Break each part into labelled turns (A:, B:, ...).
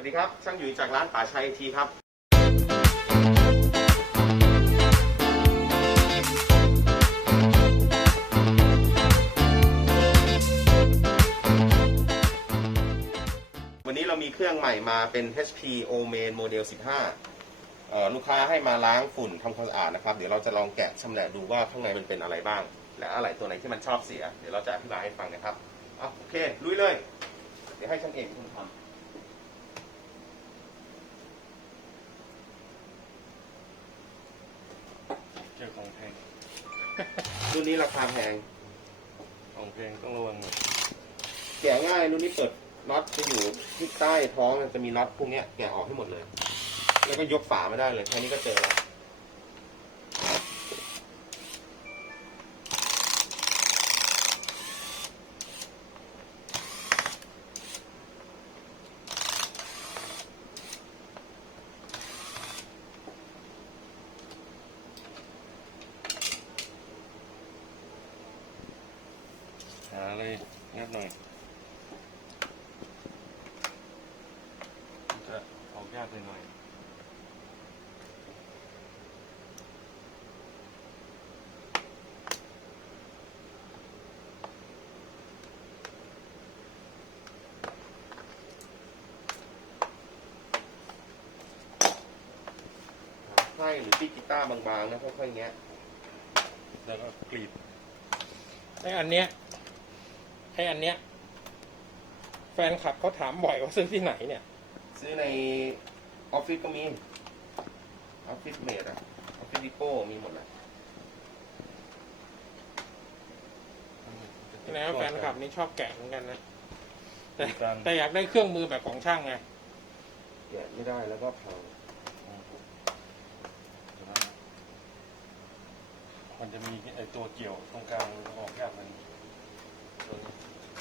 A: วัสดีครับช่างอยู่จากร้านป่าชัยทีครับวันนี้เรามีเครื่องใหม่มาเป็น HP Omain โมเดล 15ลูกค้าให้มาล้างฝุ่นทำความสะอาดนะครับเดี๋ยวเราจะลองแกะชำแหละดูว่าข้างในมันเป็นอะไรบ้างและอะไรตัวไหนที่มันชอบเสียเดี๋ยวเราจะอธิบายให้ฟังนะครับโอเคลุยเลยเดี๋ยวให้ช่างเอกคุณทำ
B: เจอของแพง
A: รุ่นนี้ราคาแพง
B: ของแพงต้องระวังหน่อย
A: แกะง่ายรุ่นนี้เปิดน็อตจะอยู่ที่ใต้ท้องจะมีน็อตพวกนี้แกะออกให้หมดเลยแล้วก็ยกฝาไม่ได้เลยแค่นี้ก็เจอแล้ว
B: หาเลยงัดหน่อยจะออกยากหน่อย
A: ไส้หรือปีกกีตาร์บางๆนะค่อยๆแงะ
B: แล้วก็กรีด
C: ไอ้อันเนี้ยแฟนคลับเขาถามบ่อยว่าซื้อที่ไหนเนี่ย
A: ซื้อในออฟฟิศก็มีออฟฟิศเมดออฟฟิศดิโก้มีหมดแหละ
C: ที่ไหนว่าแฟนคลับนี่ชอบแกะเหมือนกันนะแต่
B: การ
C: แต่อยากได้เครื่องมือแบบของช่างไง
A: แกะไม่ได้แล้วก็พัง
B: มันจะมีไอตัวเกี่ยวตรงกลางออกยากมันตัวนี้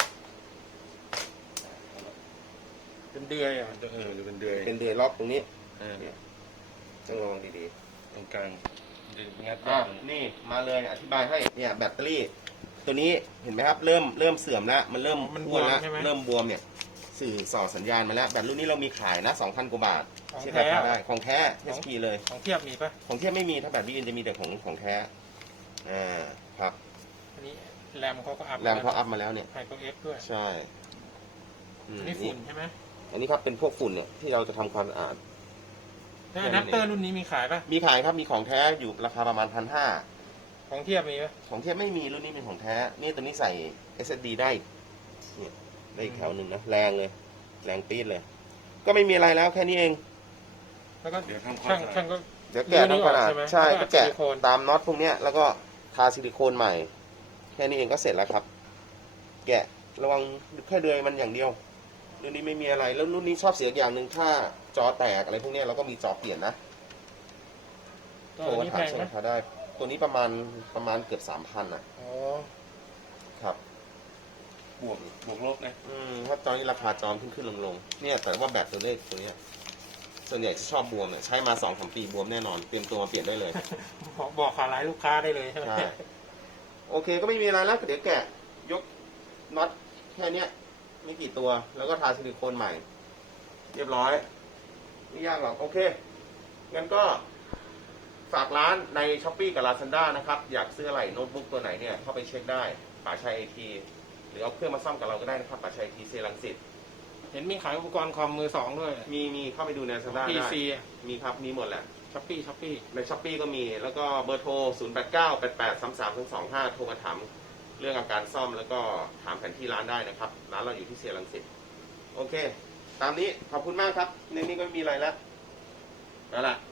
C: เป็นเดือยอ่ะ
B: หรือเป็นเดือย
A: เป็นเดือยล็อกตรงนี้
B: เนี่ย
A: ต้องระวังดี
B: ตรงกลางจะงัด
A: ๆ
B: ยาก
A: นี่มาเลยอธิบายให้เนี่ยแบตเตอรี่ตัวนี้เห็นไหมครับเริ่มเสื่อมแล้วมันเริ่มอ้วนแล้วเริ่มบวมเนี่ยสื่อส่อสัญญาณมาแล้วแบตรุ่นนี้เรามีขายนะ 2,000 กว่าบาท
C: ของ
A: เช็ค
C: แท้
A: ราคาได้ของแท้ HP เลย
C: ของเทียบมีปะ
A: ของเทียบไม่มีถ้าแบตวีเอ็นจะมีแต่ของแท้ครับ
C: อันนี้แรมเขาก็อัพ
A: แรมเขาอัพมาแล้วเนี่ย
C: ไฮเปอร์เอ็กด้วย
A: ใช่
C: อันนี้ฝุ่นใช่ไหม
A: อันนี้ครับเป็นพวกฝุ่นเนี่ยที่เราจะทำความสะอาด
C: แล้วอะแดปเตอร์รุ่นนี้มีขายปะ
A: มีขายครับมีของแท้อยู่ราคาประมาณ 1,500
C: ของเทียบมีปะ
A: ของเทียบไม่มีรุ่นนี้เป็นของแท้นี่ตัวนี้ใส่ SSD ได้เนี่ยได้อีกแถวหนึ่งนะแรงเลยแรงปี๊ดเลย ก็ไม่มีอะไรแล้วแค่นี้เอง
C: แล้วก็
B: เดี๋ยวทำความ
C: ช่าง
B: สะอา
C: ช่า
B: ด
C: งก็
A: เดี๋ยวแกะทำขนาด
C: ใช่ไหม
A: ใช่
C: แล้วก็
A: ก็แกะ
C: ซิลิโคน
A: ตามน็อตพวกเนี้ยแล้วก็ทาซิลิโคนใหม่ แค่นี้เองก็เสร็จแล้วครับ แกะระวังแค่เดือยมันอย่างเดียวรุ่นนี้ไม่มีอะไรแล้วรุ่นนี้ชอบเสียอย่างหนึ่งถ้าจอแตกอะไรพวกเนี้ยเราก็มีจอเปลี่ยนนะ
C: ตัวนี้แพง
A: ใช่
C: ไห
A: ไห
C: ม
A: มคะได้ตัวนี้ประมาณเกือบ 3,000อ่ะ
C: อ๋อ
A: ครับ
B: บวกลบนะ
A: ถ้าตอนนี้ราคาจอมขึ้นลงเนี่ยแต่ว่าแบตตัวเลขตัวเนี้ยส่วนใหญ่จะชอบบวมเนี่ยใช้มา 2-3 ปีบวมแน่นอนเตรียมตัวมาเปลี่ยนได้เลย
C: บอกขายลูกค้าได้เลยใช่ไหม
A: ใช่โอเคก็ไม่มีอะไรแล้วเดี๋ยวแกะยกน็อตแค่เนี้ยไม่กี่ตัวแล้วก็ทาซิลิโคนใหม่ เรียบร้อยไม่ยากหรอกโอเคงั้นก็ฝากร้านใน Shopee กับ Lazada นะครับอยากซื้ออะไรโน้ตบุ๊กตัวไหนเนี่ยเข้าไปเช็คได้ป่าชัย IT หรือเอาเครื่องมาซ่อมกับเราก็ได้นะครับป่าชัย IT เซรังสิต
C: เห็นมีขายอุปกรณ์คอมมือสองด้วย
A: มีเข้าไปดูใน Lazada ได้
C: PC
A: มีครับมีหมดแหละ
C: ช้อปปี้
A: ใน Shopee ก็มีแล้วก็เบอร์โทร 0898833225 โทรมาถามเรื่องอาการซ่อมแล้วก็ถามแผนที่ร้านได้นะครับร้านเราอยู่ที่เซียรังสิตโอเค ตามนี้ขอบคุณมากครับในนี้ก็ไม่มีอะไรแล้วนั่นแหละ